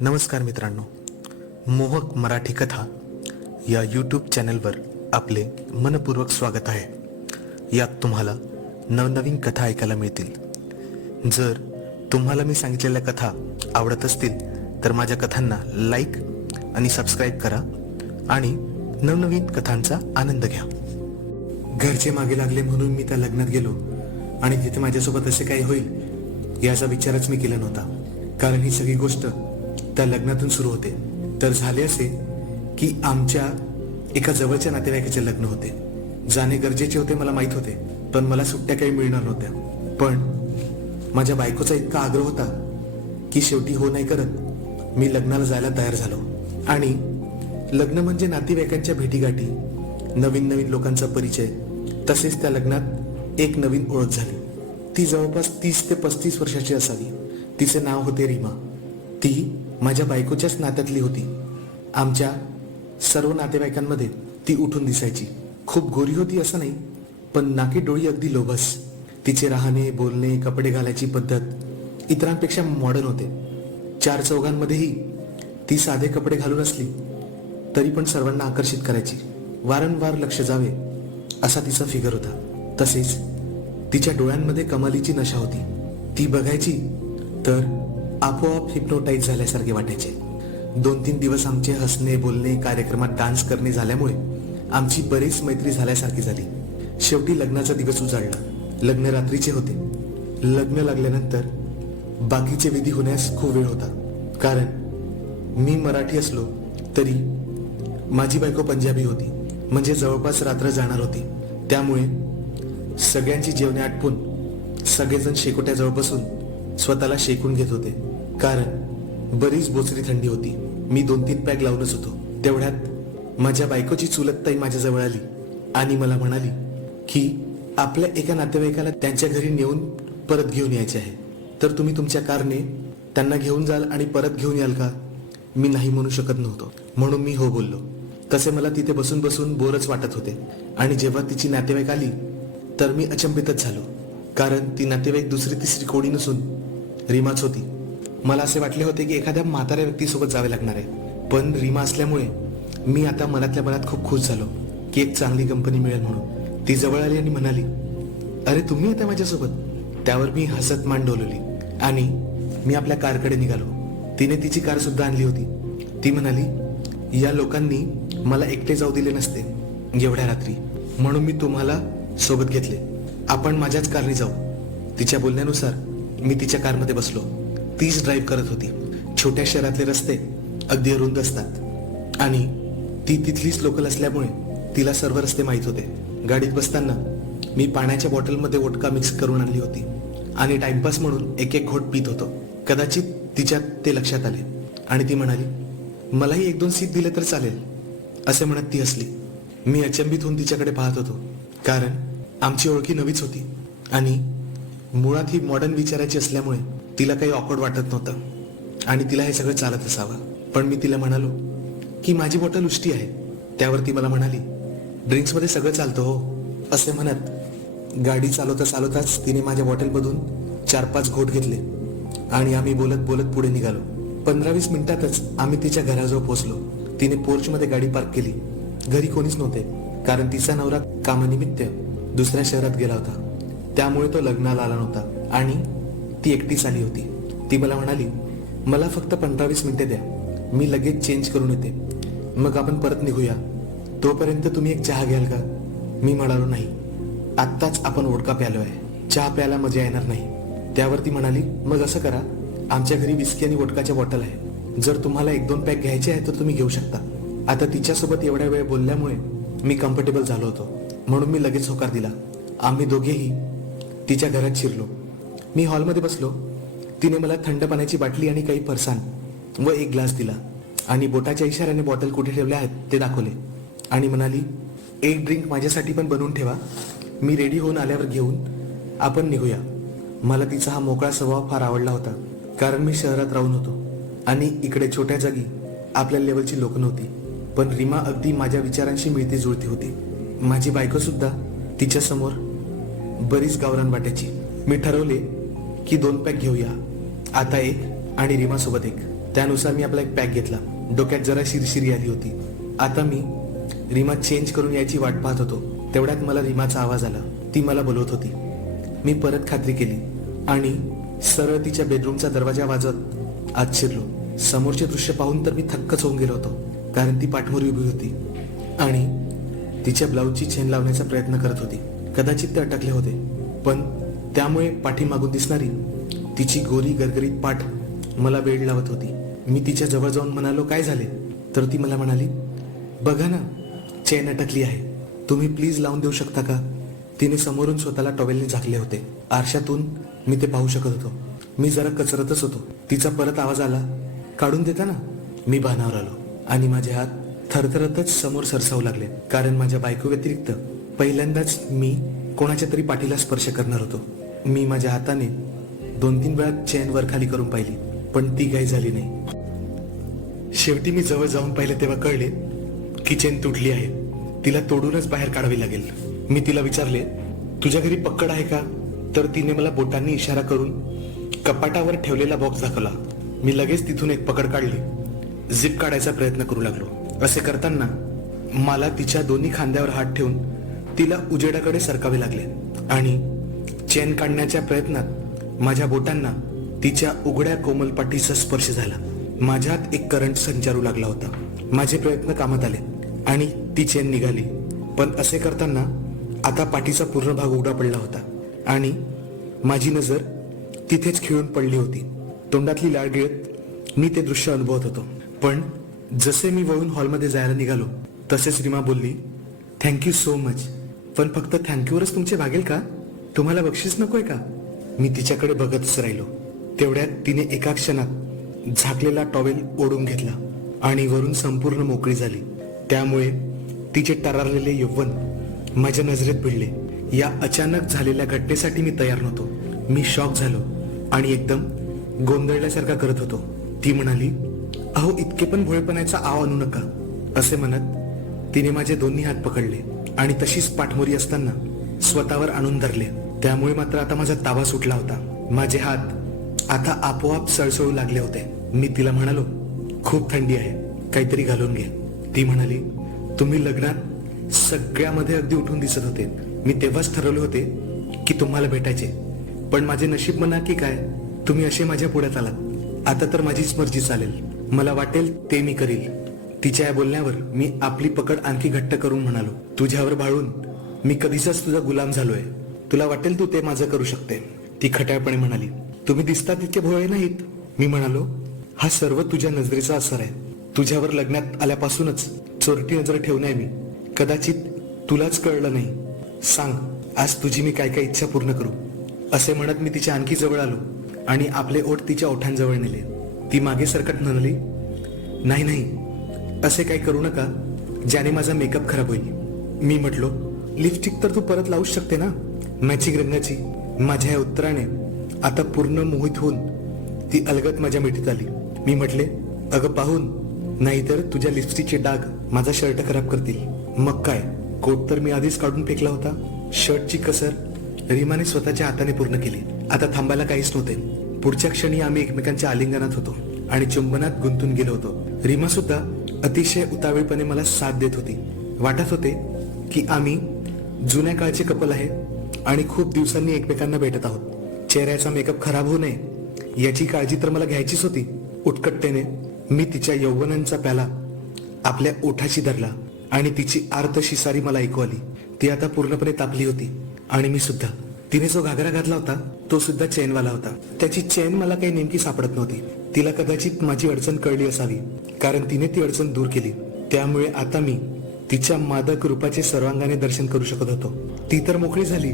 नमस्कार मित्रांनो, मोहक मराठी कथा या यूट्यूब चॅनलवर आपले मनपूर्वक स्वागत आहे। यात तुम्हाला नवनवीन कथा ऐकायला मिळतील। जर तुम्हाला मी सांगितलेल्या कथा आवडत असतील तर माझ्या कथांना लाईक आणि सबस्क्राईब करा आणि नवनवीन कथांचा आनंद घ्या। घरचे मागे लागले म्हणून मी त्या लग्नात गेलो आणि तिथे माझ्यासोबत असे काही होईल याचा विचारच मी केला नव्हता, कारण ही सगळी गोष्ट त्या लग्नातून सुरू होते। तर झाले असे की आमच्या एका जवळच्या नातेवाईकाचे लग्न होते। जाणे गरजेचे होते मला माहित होते, पण मला सुट्ट्या काही मिळणार नव्हत्या। पण माझ्या बायकोचा इतका आग्रह होता की शेवटी हो नाही करत मी लग्नाला जायला तयार झालो। आणि लग्न म्हणजे नातेवाईकांच्या भेटीगाठी, नवीन नवीन लोकांचा परिचय, तसेच त्या लग्नात एक नवीन ओळख झाली। ती जवळपास 30 ते 35 वर्षाची असावी। तिचे नाव होते रीमा। ती माझ्या बायकोच्याच नात्यातली होती। आमच्या सर्व नातेवाईकांमध्ये ती उठून दिसायची। खूप गोरी होती असं नाही, पण नाकी डोळी अगदी लोभस। तिचे राहणे, बोलणे, कपडे घालायची पद्धत इतरांपेक्षा मॉडर्न होते। चार चौघांमध्येही ती साधे कपडे घालून असली तरी पण सर्वांना आकर्षित करायची। वारंवार लक्ष जावे असा तिचा फिगर होता। तसेच तिच्या डोळ्यांमध्ये कमालीची नशा होती। ती बघायची तर आपोआप हिप्नोटाईज झाल्यासारखे वाटायचे। 2-3 दिवस आमचे हसणे, बोलणे, कार्यक्रमात डान्स करणे झाल्यामुळे आमची बरीच मैत्री झाल्यासारखी झाली। शेवटी लग्नाचा दिवस उजाडला। लग्न रात्रीचे होते। लग्न लागल्यानंतर बाकीचे विधी होण्यास खूप वेळ होता, कारण मी मराठी असलो तरी माझी बायको पंजाबी होती, म्हणजे जवळपास रात्र जाणार होती। त्यामुळे सगळ्यांची जेवणे आटपून सगळेजण शेकोट्याजवळ बसून स्वतःला शेकून घेत होते, कारण बरीच बोचरी थंडी होती। मी 2-3 पॅग लावूनच होतो। तेवढ्यात माझ्या बायकोची चुलत ताई माझ्या जवळ आली आणि मला म्हणाली की आपल्या एका नातेवाईकाला त्यांच्या घरी नेऊन परत घेऊन यायचे आहे, तर तुम्ही तुमच्या कारने त्यांना घेऊन जाल आणि परत घेऊन याल का? मी नाही म्हणू शकत नव्हतो, म्हणून मी हो बोललो। तसे मला तिथे बसून बसून बोरच वाटत होते। आणि जेव्हा तिची नातेवाईक आली तर मी अचंबितच झालो, कारण ती नातेवाईक दुसरी तिसरी कोणी नसून रीमाच होती। मला असे वाटले होते की एखाद्या म्हाताऱ्या व्यक्तीसोबत जावे लागणार आहे, पण रीमा असल्यामुळे मी आता मनातल्या मनात खूप खुश झालो की एक चांगली कंपनी मिळेल म्हणून। ती जवळ आली आणि म्हणाली, अरे तुम्ही येता माझ्यासोबत? त्यावर मी हसत मान डोलवली आणि मी आपल्या कारकडे निघालो। तिने तिची कार सुद्धा आणली होती। ती म्हणाली, या लोकांनी मला एकटे जाऊ दिले नसते एवढ्या रात्री, म्हणून मी तुम्हाला सोबत घेतले। आपण माझ्याच कारने जाऊ। तिच्या बोलण्यानुसार मी तिच्या कारमध्ये बसलो। तीच ड्राईव्ह करत होती। छोट्या शहरातले रस्ते अगदी रुंद असतात आणि ती तिथलीच लोकल असल्यामुळे तिला सर्व रस्ते माहीत होते। गाडीत बसताना मी पाण्याच्या बॉटलमध्ये वोडका मिक्स करून आणली होती आणि टाइमपास म्हणून एक एक घोट पित होतो। कदाचित तिच्यात ते लक्षात आले आणि ती म्हणाली, मलाही 1-2 सीट दिले तर चालेल, असे म्हणत ती हसली। मी अचंबित होऊन तिच्याकडे पाहत होतो, कारण आमची ओळखी नवीच होती आणि मुळात ही मॉडर्न विचारायची असल्यामुळे तिला काही ऑकवर्ड वाटत नव्हतं आणि तिला हे सगळं चालत असावं। पण मी तिला म्हणालो की माझी बॉटल उष्टी आहे। त्यावर ती मला म्हणाली, ड्रिंक्समध्ये सगळं चालतं हो। असे म्हणत गाडी चालवता चालवताच तिने माझ्या बॉटलमधून 4-5 घोट घेतले आणि आम्ही बोलत बोलत पुढे निघालो। 15-20 मिनिटातच आम्ही तिच्या घराजवळ पोहोचलो। तिने पोर्चमध्ये गाडी पार्क केली। घरी कोणीच नव्हते, कारण तिचा नवरा कामानिमित्त दुसऱ्या शहरात गेला होता, त्यामुळे तो लग्नाला आला नव्हता आणि ती एकटीच आली होती। ती मला म्हणाली, मला फक्त 15-20 मिनिटे द्या, मी लगेच चेंज करून येते, मग आपण परत निघूया। तोपर्यंत तुम्ही एक चहा घ्याल का? मी म्हणालो, नाही, आत्ताच आपण वोडका प्यालो आहे, चहा प्यायला मजा येणार नाही। त्यावर ती म्हणाली, मग असं करा, आमच्या घरी विस्की आणि वोडकाच्या बॉटल आहे, जर तुम्हाला 1-2 पॅक घ्यायचे आहे तर तुम्ही घेऊ शकता। आता तिच्यासोबत एवढ्या वेळ बोलल्यामुळे मी कम्फर्टेबल झालो होतो, म्हणून मी लगेच होकार दिला। आम्ही दोघेही तिच्या घरात शिरलो। मी हॉलमध्ये बसलो। तिने मला थंड पाण्याची बाटली आणि काही फरसाण व एक ग्लास दिला आणि बोटाच्या इशाऱ्याने बॉटल कुठे ठेवले आहेत ते दाखवले आणि म्हणाली, एक ड्रिंक माझ्यासाठी पण बनवून ठेवा, मी रेडी होऊन आल्यावर घेऊन आपण निघूया। मला तिचा हा मोकळा स्वभाव फार आवडला होता, कारण मी शहरात राहून होतो आणि इकडे छोट्या जागी आपल्या लेवलची लोक नव्हती। पण रीमा अगदी माझ्या विचारांशी मिळती जुळती होती। माझी बायको सुद्धा तिच्या समोर बरीच गावरान वाटायची। मी ठरवले की 2 पॅक घेऊया, आता एक आणि रीमा सोबत एक। त्यानुसार मी आपला एक पॅक घेतला. डोक्यात जरा शिरशिरी आली होती. आता मी रीमा चेंज करून यायची वाट पाहत होतो. तेवढ्यात मला रीमाचा आवाज आला. ती मला बोलवत होती. मी परत खात्री केली आणि सरळ तिच्या बेडरूमचा दरवाजा वाजवत आत शिरलो. समोरचे दृश्य पाहून तर मी थक्कच होऊन गेलो होतो, कारण ती पाठमोरी उभी होती आणि तिच्या ब्लाऊजची चेन लावण्याचा प्रयत्न करत होती. कदाचित ते अटकले होते, पण त्यामुळे पाठीमागून दिसणारी तिची गोरी गरगरीत पाठ मला वेड लावत होती. मी तिच्या जवळ जाऊन म्हणालो, काय झाले? तर ती मला म्हणाली, बघा ना, चेन अटकली आहे, तुम्ही प्लीज लावून देऊ शकता का? तिने समोरून स्वतःला टॉवेलने झाकले होते. आरशातून मी ते पाहू शकत होतो. मी जरा कचरतच होतो. तिचा परत आवाज आला, काढून देता ना? मी भानावर आलो आणि माझे हात थरथरतच समोर सरसावू लागले, कारण माझ्या बायको व्यतिरिक्त पहिल्यांदाच मी कोणाच्या तरी पाठीला स्पर्श करणार होतो. मी माझ्या हाताने 2-3 वेळा चेन वर खाली करून पाहिली, पण ती काही झाली नाही. शेवटी मी जवळ जाऊन पाहिले तेव्हा कळले की चेन तुटली आहे. तिला तोडूनच बाहेर काढावी लागेल. मी तिला विचारले, तुझ्या घरी पक्कड आहे का? तर तिने मला बोटांनी इशारा करून कपाटावर ठेवलेला बॉक्स दाखवला. मी लगेच तिथून एक पकड काढली. झिप काढायचा प्रयत्न करू लागलो. असे करताना मला तिच्या दोन्ही खांद्यावर हात ठेवून तिला उजेडाकडे सरकावे लागले आणि चेन काढण्याच्या प्रयत्नात माझ्या बोटांना तिच्या उघड्या कोमल पाठीचा स्पर्श झाला. माझ्यात एक करंट संचारू लागला होता. माझे प्रयत्न कामात आले आणि ती चेन निघाली. पण असे करताना आता पाठीचा पूर्ण भाग उघडा पडला होता आणि माझी नजर तिथेच खिळून पडली होती. तोंडातली लाळ गिळत मी ते दृश्य अनुभवत होतो. पण जसे मी वळून हॉलमध्ये जायला निघालो तसेच रीमा बोलली, थँक्यू सो मच. पण फक्त थँक्यूवरच तुमचे भागेल का? तुम्हाला बक्षीस नकोय का? मी तिच्याकडे बघतच राहिलो. तेवढ्यात तिने एका क्षणात झाकलेला टॉवेल ओढून घेतला आणि वरून संपूर्ण मोकळी झाली. त्यामुळे तिचे टरारलेले यौवन माझ्या नजरेत भिडले. या अचानक झालेल्या घटनेसाठी मी तयार नव्हतो. मी शॉक झालो आणि एकदम गोंधळल्यासारखा करत होतो. ती म्हणाली, अहो, इतके पण भोळेपणाचा आव आणू नका. असे म्हणत तिने माझे दोन्ही हात पकडले आणि तशीच पाठमोरी असताना स्वतःवर आणून धरले. त्यामुळे मात्र आता माझा ताबा सुटला होता. माझे हात आता आपोआप सळसळू लागले होते. मी तिला म्हणालो, खूप थंडी आहे, काहीतरी घालून घे. ती म्हणाली, तुम्ही लग्नात सगळ्यामध्ये अगदी उठून दिसत होते. मी तेव्हाच ठरवले होते की तुम्हाला भेटायचे, पण माझे नशीब म्हणा की काय, तुम्ही असे माझ्या पुढ्यात आलात. आता तर माझीच मर्जी चालेल. मला वाटेल ते मी करील. तिच्या या बोलण्यावर मी आपली पकड आणखी घट्ट करून म्हणालो, तुझ्यावर भाळून मी कधीचाच तुझा गुलाम झालोय. तुला वाटेल तू ते माझं करू शकते. ती खट्याळपणे म्हणाली, तुम्ही दिसता तितके भोळे नाहीत. मी म्हणालो, हा सर्व तुझ्या नजरेचा असर आहे. तुझ्यावर लग्नात आल्यापासूनच चोरटी नजर ठेवणे मी. कदाचित तुलाच कळलं नाही. सांग, आज तुझी मी काय काय इच्छा पूर्ण करू. असे म्हणत मी तिच्या आणखी जवळ आलो आणि आपले ओठ तिच्या ओठांजवळ नेले. ती मागे सरकत म्हणाली, नाही नाही, असे काही करू नका ज्याने माझा मेकअप खराब होईल. मी म्हटलो, लिपस्टिक तर तू परत लावूच शकते ना, मॅचिंग रंगाची. माझ्या या उत्तराने आता पूर्ण मोहित होऊन ती अलगत माझ्या मिठीत आली. मी म्हटले, अगं पाहून, नाहीतर तुझ्या लिपस्टिकचे डाग माझा शर्ट खराब करतील. मग काय, कोट तर मी आधीच काढून फेकला होता. शर्टची कसर रीमाने स्वतःच्या हाताने पूर्ण केली. आता थांबायला काहीच नव्हते. पुढच्या क्षणी आम्ही एकमेकांच्या आलिंगनात होतो आणि चुंबनात गुंतून गेलो होतो. रीमा सुद्धा अतिशय उतावीळपणे मला साथ देत होती. वाटत होते की आम्ही जुन्या काळचे कपल आहे आणि खूप दिवसांनी एकमेकांना भेटत आहोत. चेहऱ्याचा मेकअप खराब होऊ नये याची काळजी तर मला घ्यायचीच होती. उत्कटतेने मी तिच्या यौवनांचा प्याला आपल्या ओठाशी धरला आणि तिची आर्त शिसारी मला ऐकू आली. ती आता पूर्णपणे तापली होती आणि मी सुद्धा. तिने जो घागरा घातला होता तो सुद्धा चेनवाला होता. त्याची चेन मला काही नेमकी सापडत नव्हती. तिला कदाचित माझी अडचण कळली असावी, कारण तिने ती अडचण दूर केली. त्यामुळे आता मी तिच्या मादक रूपाचे सर्वांगाने दर्शन करू शकत होतो. ती तर मोकळी झाली,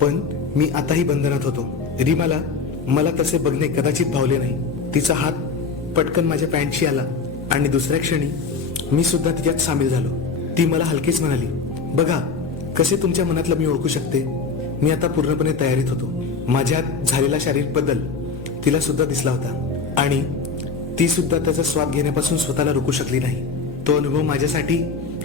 पण मी आताही बंधनात होतो. रीमाला मला तसे बघणे कदाचित भावले नाही. तिचा हात पटकन माझ्या पॅन्टशी आला आणि दुसऱ्या क्षणी मी सुद्धा तिच्यात सामील झालो. ती मला हलकीच म्हणाली, बघा कसे तुमच्या मनातलं मी ओळखू शकते. मी आता पूर्णपणे तयारीत होतो. माझ्यात झालेला शारीरिक बदल तिला सुद्धा दिसला होता आणि ती सुद्धा त्याचा स्वाद घेण्यापासून स्वतःला रोखू शकली नाही. तो अनुभव माझ्यासाठी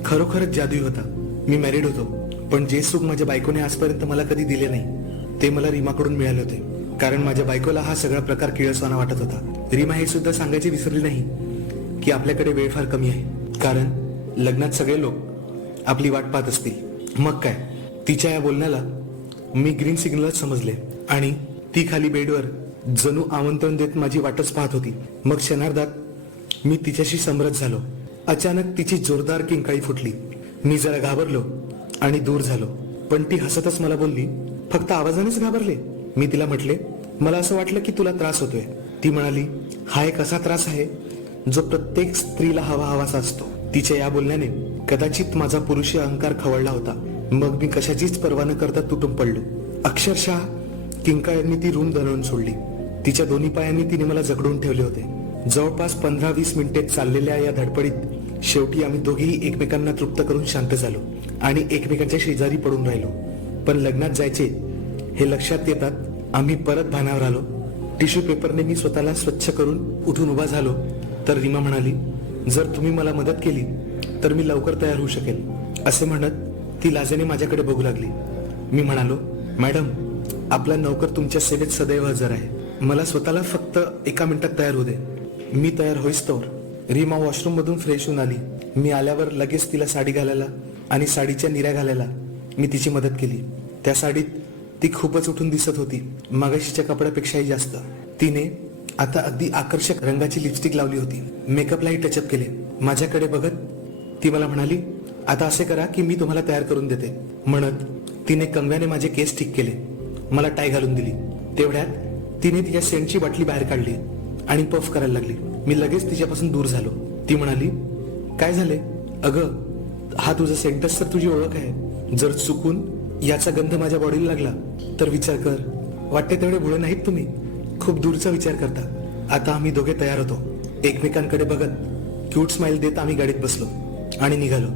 खरोखरच जादुई होता. मी मॅरिड होतो, पण जे सुख माझ्या बायकोने आजपर्यंत मला कधी दिले नाही ते मला रीमाकडून मिळाले होते. कारण माझ्या बायकोला हा सगळा प्रकार किळसवाना वाटत होता. रीमा हे सुद्धा सांगायचे विसरली नाही की आपल्याकडे वेळ फार कमी आहे, कारण लग्नात सगळे लोक आपली वाट पाहत असतील. मग काय, तिच्या या बोलण्याला मी ग्रीन सिग्नलच समजले आणि ती खाली बेडवर जणू आमंत्रण देत माझी वाटच पाहत होती. मग क्षणार्धात मी तिच्याशी समरस झालो. अचानक तिची जोरदार किंकाळी फुटली. मी जरा घाबरलो आणि दूर झालो, पण ती हसतच मला बोलली, फक्त आवाजानेच घाबरले? मी तिला म्हटले, मला असं वाटलं की तुला त्रास होतोय. ती म्हणाली, हा एक असा त्रास आहे जो प्रत्येक स्त्रीला हवाहवासा असतो. तिच्या या बोलण्याने कदाचित माझा पुरुषी अहंकार खवळला होता. मग मी कशाचीच पर्वा न करता तुटून पडलो. अक्षरशः किंकाळ्यांनी ती रूम दणवून सोडली. तिच्या दोन्ही पायांनी तिने मला जखडून ठेवले होते. जवळपास 15-20 मिनिटे चाललेल्या या धडपडीत शेवटी आम्ही दोघेही एकमेकांना तृप्त करून शांत झालो आणि एकमेकांच्या शेजारी पडून राहिलो. पण लग्नात जायचे हे लक्षात येतात आम्ही परत भानावर आलो. टिश्यू पेपरने मी स्वतःला स्वच्छ करून उठून उभा झालो तर रीमा म्हणाली, जर तुम्ही मला मदत केली तर मी लवकर तयार होऊ शकेल. असे म्हणत ती लाजेने माझ्याकडे बघू लागली. मी म्हणालो, मॅडम, आपला नौकर तुमच्या सेवेत सदैव हजर आहे. मला स्वतःला फक्त 1 मिनिटात तयार होऊ दे. मी तयार होईस्तोवर रीमा वॉशरूम मधून फ्रेश होऊन आली. मी आल्यावर लगेच तिला साडी घालायला आणि साडीच्या निऱ्या घालायला मी तिची मदत केली. त्या साडीत ती खूपच उठून दिसत होती, मगाशीच्या कपड्यापेक्षाही जास्त. तिने आता अगदी आकर्षक रंगाची लिपस्टिक लावली होती. मेकअपलाही टचअप केले. माझ्याकडे बघत ती मला म्हणाली, आता असे करा की मी तुम्हाला तयार करून देते. म्हणत तिने कंगव्याने माझे केस ठीक केले, मला टाय घालून दिली. तेवढ्यात तिने तिच्या सेंटची बाटली बाहेर काढली आणि पफ करायला लागली. मी लगेच तिच्यापासून दूर झालो. ती म्हणाली, काय झाले? अगं, हा तुझा सेंटच तर तुझी ओळख आहे. जर चुकून याचा गंध माझ्या बॉडीला लागला तर विचार कर. वाटते तेवढे भोळे नाहीत तुम्ही, खूप दूरचा विचार करता. आता आम्ही दोघे तयार होतो. एकमेकांकडे बघत क्यूट स्माइल देत आम्ही गाडीत बसलो आणि निघालो.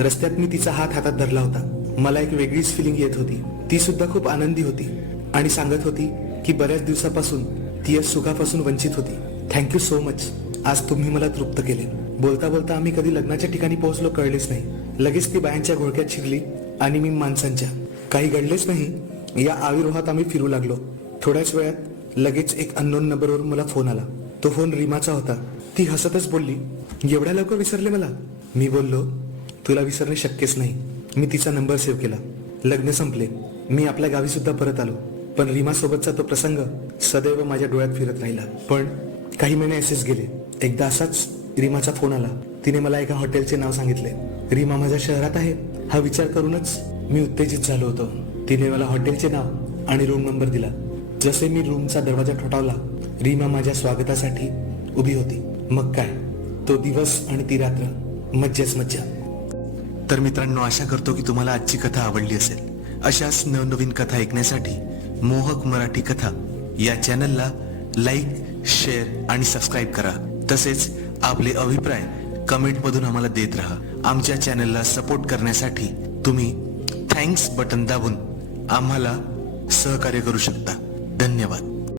रस्त्यात मी तिचा हात हातात धरला होता. मला एक वेगळीच फिलिंग येत होती. ती सुद्धा खूप आनंदी होती आणि सांगत होती की बऱ्याच दिवसापासून ती या सुखापासून वंचित होती. थँक्यू सो मच, आज तुम्ही मला तृप्त केले. बोलता बोलता आम्ही कधी लग्नाच्या ठिकाणी पोहोचलो कळलेच नाही. लगेच ती बायांच्या घोळक्यात शिरली आणि मी माणसांच्या. काही घडलेच नाही. या आविर्भावात आम्ही फिरू लागलो. थोड्याच वेळात लगेच एक अननोन नंबरवर मला फोन आला. तो फोन रीमाचा होता. ती हसतच बोलली, एवढ्या लवकर विसरले मला? मी बोललो, तुला विसरणे शक्यच नाही. मी तिचा नंबर सेव्ह केला. लग्न संपले. मी आपल्या गावी सुद्धा परत आलो. पण रीमा सोबतचा तो प्रसंग सदैव माझ्या डोळ्यात फिरत राहिला. पण काही महिने असेच गेले. एकदा असाच रीमाचा फोन आला. तिने मला एका हॉटेलचे नाव सांगितले. रीमा माझ्या शहरात आहे हा विचार करूनच मी उत्तेजित झालो होतो. तिने मला हॉटेलचे नाव आणि रूम नंबर दिला. जसे मी रूमचा दरवाजा ठोठावला, रीमा माझ्या स्वागतासाठी उभी होती. मग काय, तो दिवस आणि ती रात्र मज्जाच मज्जा. तर मित्रांनो, आशा करतो की तुम्हाला आजची कथा आवडली असेल. अशाच नवनवीन कथा ऐकण्यासाठी मोहक मराठी कथा या चॅनलला लाईक, शेअर आणि सबस्क्राईब करा. तसेच आपले अभिप्राय कमेंटमधून आम्हाला देत राहा. आमच्या चॅनलला सपोर्ट करण्यासाठी तुम्ही थँक्स बटन दाबून आम्हाला सहकार्य करू शकता. धन्यवाद.